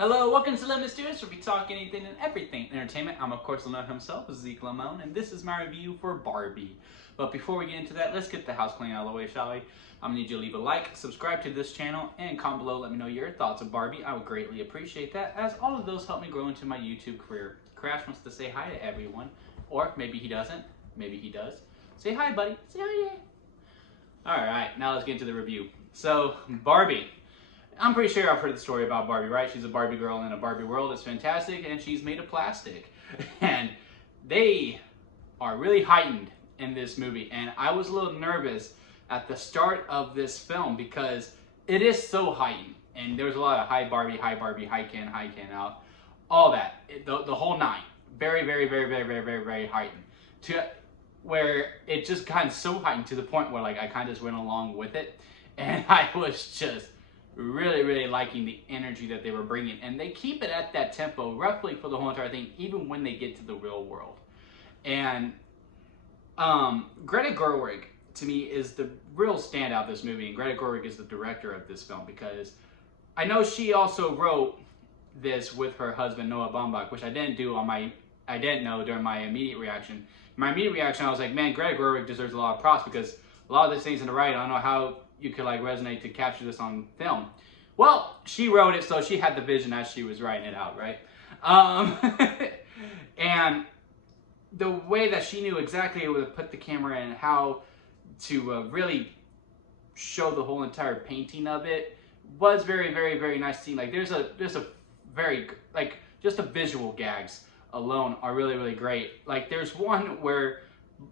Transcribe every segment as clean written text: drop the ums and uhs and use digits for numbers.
Hello, welcome to Let Mysterious, where we talk anything and everything entertainment. I'm of course Lamone himself, Zeke Lamone, and this is my review for Barbie. But before we get into that, let's get the house clean out of the way, shall we? I'm gonna need you to leave a like, subscribe to this channel, and comment below, let me know your thoughts on Barbie. I would greatly appreciate that, as all of those help me grow into my YouTube career. Crash wants to say hi to everyone, or maybe he doesn't, maybe he does. Say hi, buddy, say hi, yeah. Alright, now let's get into the review. So, Barbie. I'm pretty sure I've heard the story about Barbie, right? She's a Barbie girl in a Barbie world. It's fantastic, and she's made of plastic. And they are really heightened in this movie. And I was a little nervous at the start of this film because it is so heightened. And there's a lot of hi Barbie, hi Ken out, all that. The whole nine. Very, very, very, very, very, very, very heightened. To where it just got so heightened to the point where like I kind of just went along with it. And I was just really liking the energy that they were bringing, and they keep it at that tempo roughly for the whole entire thing, even when they get to the real world. And Greta Gerwig to me is the real standout of this movie, and Greta Gerwig is the director of this film, because I know she also wrote this with her husband Noah Baumbach, which I didn't know during my immediate reaction. My immediate reaction, I was like, man, Greta Gerwig deserves a lot of props, because a lot of these things in the writing, I don't know how you could like resonate to capture this on film. Well, she wrote it, so she had the vision as she was writing it out, right? And the way that she knew exactly where to put the camera in and how to really show the whole entire painting of it was very, very, very nice to see. Like there's a very, like just the visual gags alone are really, really great. Like there's one where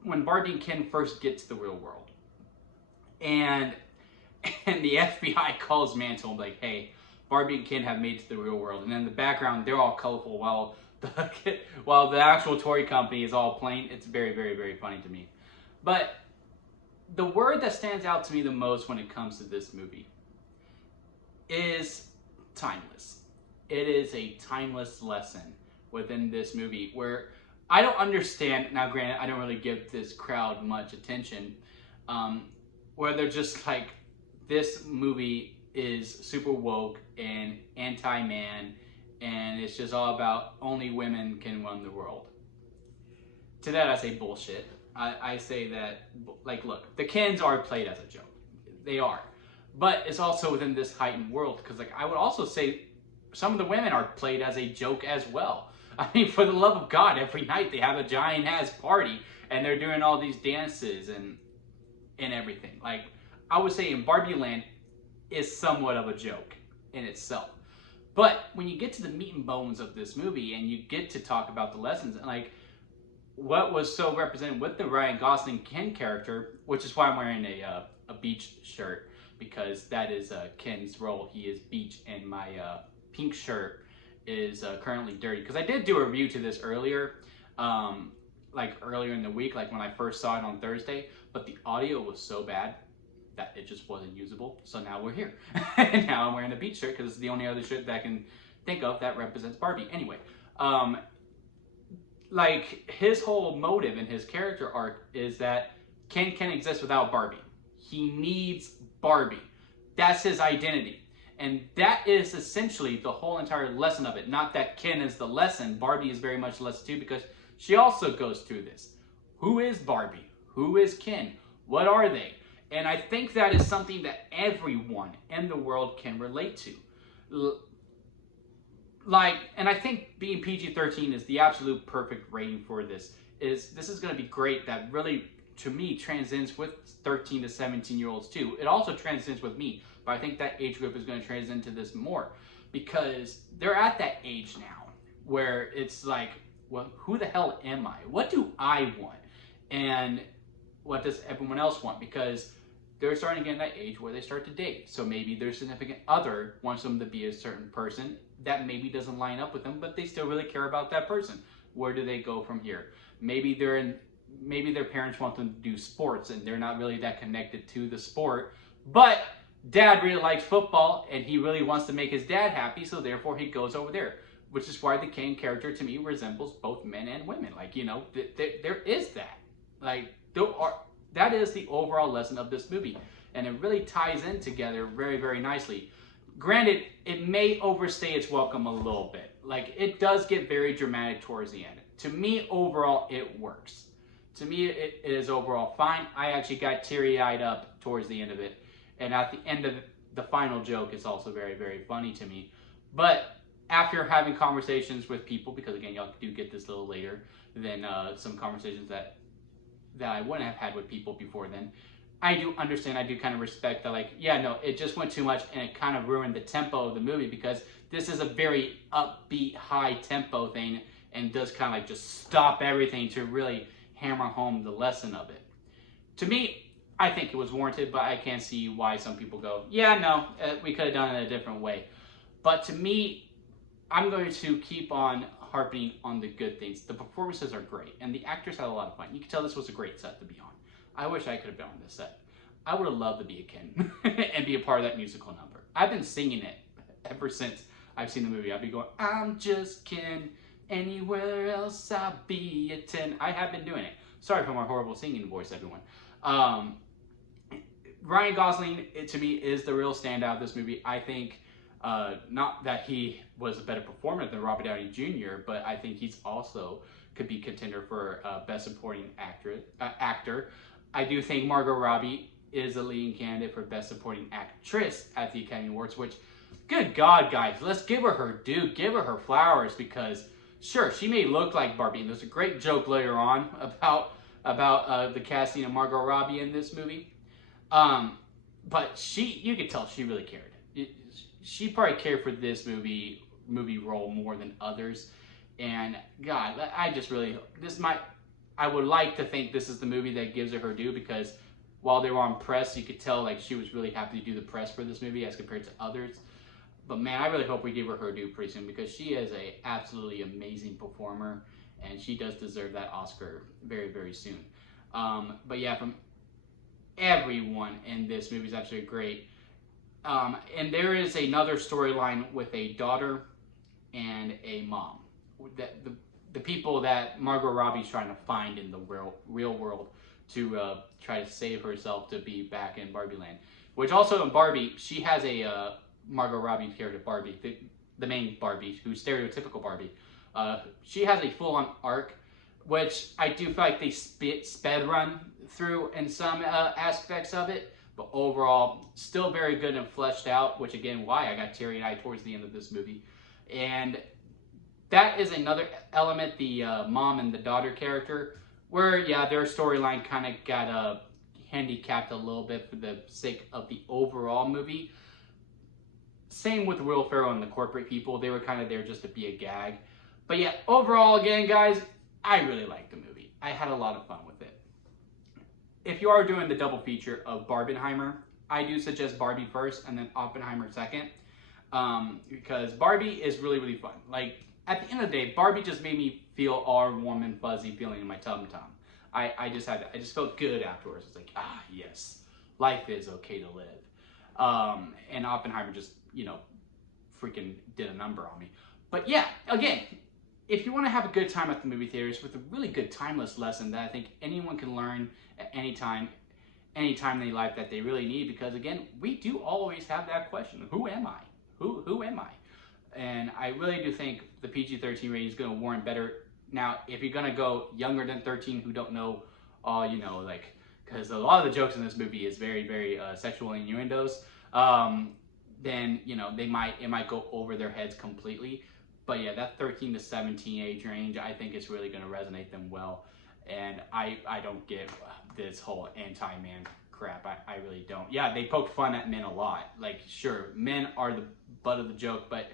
when Barbie and Ken first get to the real world, and the FBI calls Mantle and like, hey, Barbie and Ken have made it to the real world. And in the background, they're all colorful while the actual toy company is all plain. It's very, very, very funny to me. But the word that stands out to me the most when it comes to this movie is timeless. It is a timeless lesson within this movie where I don't understand. Now, granted, I don't really give this crowd much attention, where they're just like, this movie is super woke and anti-man, and it's just all about only women can run the world. To that I say bullshit. I say that, like, look, the Kens are played as a joke. They are. But it's also within this heightened world, because like I would also say some of the women are played as a joke as well. I mean, for the love of God, every night they have a giant ass party and they're doing all these dances and everything. Like, I would say in Barbie Land is somewhat of a joke in itself. But when you get to the meat and bones of this movie and you get to talk about the lessons, and like what was so represented with the Ryan Gosling Ken character, which is why I'm wearing a beach shirt, because that is Ken's role. He is beach, and my pink shirt is currently dirty. Because I did do a review to this earlier, like earlier in the week, like when I first saw it on Thursday, but the audio was so bad that it just wasn't usable. So now we're here. And now I'm wearing a beach shirt because it's the only other shirt that I can think of that represents Barbie. Anyway, like his whole motive and his character arc is that Ken can't exist without Barbie. He needs Barbie. That's his identity. And that is essentially the whole entire lesson of it. Not that Ken is the lesson. Barbie is very much the lesson too, because she also goes through this. Who is Barbie? Who is Ken? What are they? And I think that is something that everyone in the world can relate to. And I think being PG-13 is the absolute perfect rating for this. This is going to be great. That really, to me, transcends with 13 to 17-year-olds too. It also transcends with me, but I think that age group is going to transcend to this more, because they're at that age now where it's like, well, who the hell am I? What do I want? And what does everyone else want? Because they're starting to get in that age where they start to date. So maybe their significant other wants them to be a certain person that maybe doesn't line up with them, but they still really care about that person. Where do they go from here? Maybe their parents want them to do sports and they're not really that connected to the sport, but dad really likes football and he really wants to make his dad happy, so therefore he goes over there. Which is why the Ken character to me resembles both men and women. Like, you know, there is that. Like, that is the overall lesson of this movie. And it really ties in together very, very nicely. Granted, it may overstay its welcome a little bit. Like, it does get very dramatic towards the end. To me, overall, it works. To me, it is overall fine. I actually got teary-eyed up towards the end of it. And at the end of the final joke is also very, very funny to me. But after having conversations with people, because again, y'all do get this a little later than some conversations that I wouldn't have had with people before then, I do understand, I do kind of respect that, like, yeah, no, it just went too much and it kind of ruined the tempo of the movie, because this is a very upbeat, high tempo thing and does kind of like just stop everything to really hammer home the lesson of it. To me, I think it was warranted, but I can see why some people go, yeah, no, we could have done it a different way. But to me, I'm going to keep on harping on the good things. The performances are great, and the actors had a lot of fun. You can tell this was a great set to be on. I wish I could have been on this set. I would have loved to be a Ken and be a part of that musical number. I've been singing it ever since I've seen the movie. I've been going, I'm just Ken, anywhere else I'll be a 10. I have been doing it. Sorry for my horrible singing voice, everyone. Ryan Gosling, to me, is the real standout of this movie. I think, not that he was a better performer than Robert Downey Jr., but I think he's also could be contender for Best Supporting Actor. I do think Margot Robbie is a leading candidate for Best Supporting Actress at the Academy Awards, which, good God, guys, let's give her her due. Give her her flowers, because, sure, she may look like Barbie, and there's a great joke later on about the casting of Margot Robbie in this movie. But you could tell she really cared. She probably cared for this movie role more than others. And God, I just really, I would like to think this is the movie that gives her her due, because while they were on press, you could tell like she was really happy to do the press for this movie as compared to others. But man, I really hope we give her her due pretty soon, because she is a absolutely amazing performer, and she does deserve that Oscar very, very soon. But yeah, from everyone in this movie is absolutely great. And there is another storyline with a daughter and a mom. That the people that Margot Robbie's trying to find in the real world to try to save herself to be back in Barbie Land. Which also in Barbie, she has a Margot Robbie character, Barbie, the main Barbie, who's stereotypical Barbie. She has a full-on arc, which I do feel like they sped run through in some aspects of it, but overall, still very good and fleshed out, which again, why I got teary-eyed towards the end of this movie. And that is another element, the mom and the daughter character, where, yeah, their storyline kind of got handicapped a little bit for the sake of the overall movie. Same with Will Ferrell and the corporate people. They were kind of there just to be a gag. But yeah, overall, again, guys, I really liked the movie. I had a lot of fun with it. If you are doing the double feature of Barbenheimer, I do suggest Barbie first and then Oppenheimer second. Because Barbie is really, really fun. Like, at the end of the day, Barbie just made me feel all warm and fuzzy feeling in my tum-tum. I just felt good afterwards. It's like, ah, yes, life is okay to live. And Oppenheimer just, freaking did a number on me. But yeah, again, if you want to have a good time at the movie theaters with a really good timeless lesson that I think anyone can learn at any time in their life that they really need, because again, we do always have that question, who am I? Who am I? And I really do think the PG-13 rating is going to warrant better. Now, if you're going to go younger than 13 who don't know all, because a lot of the jokes in this movie is very, very sexual innuendos, then, it might go over their heads completely. But yeah, that 13 to 17 age range, I think it's really going to resonate them well. And I don't get this whole anti-man crap. I really don't. Yeah, they poke fun at men a lot. Like, sure, men are the butt of the joke, but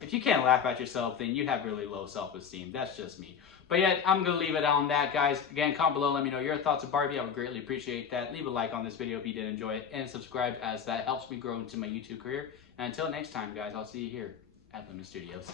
if you can't laugh at yourself, then you have really low self-esteem. That's just me. But yeah, I'm going to leave it on that, guys. Again, comment below. Let me know your thoughts of Barbie. I would greatly appreciate that. Leave a like on this video if you did enjoy it. And subscribe, as that helps me grow into my YouTube career. And until next time, guys, I'll see you here at Lemon Studios.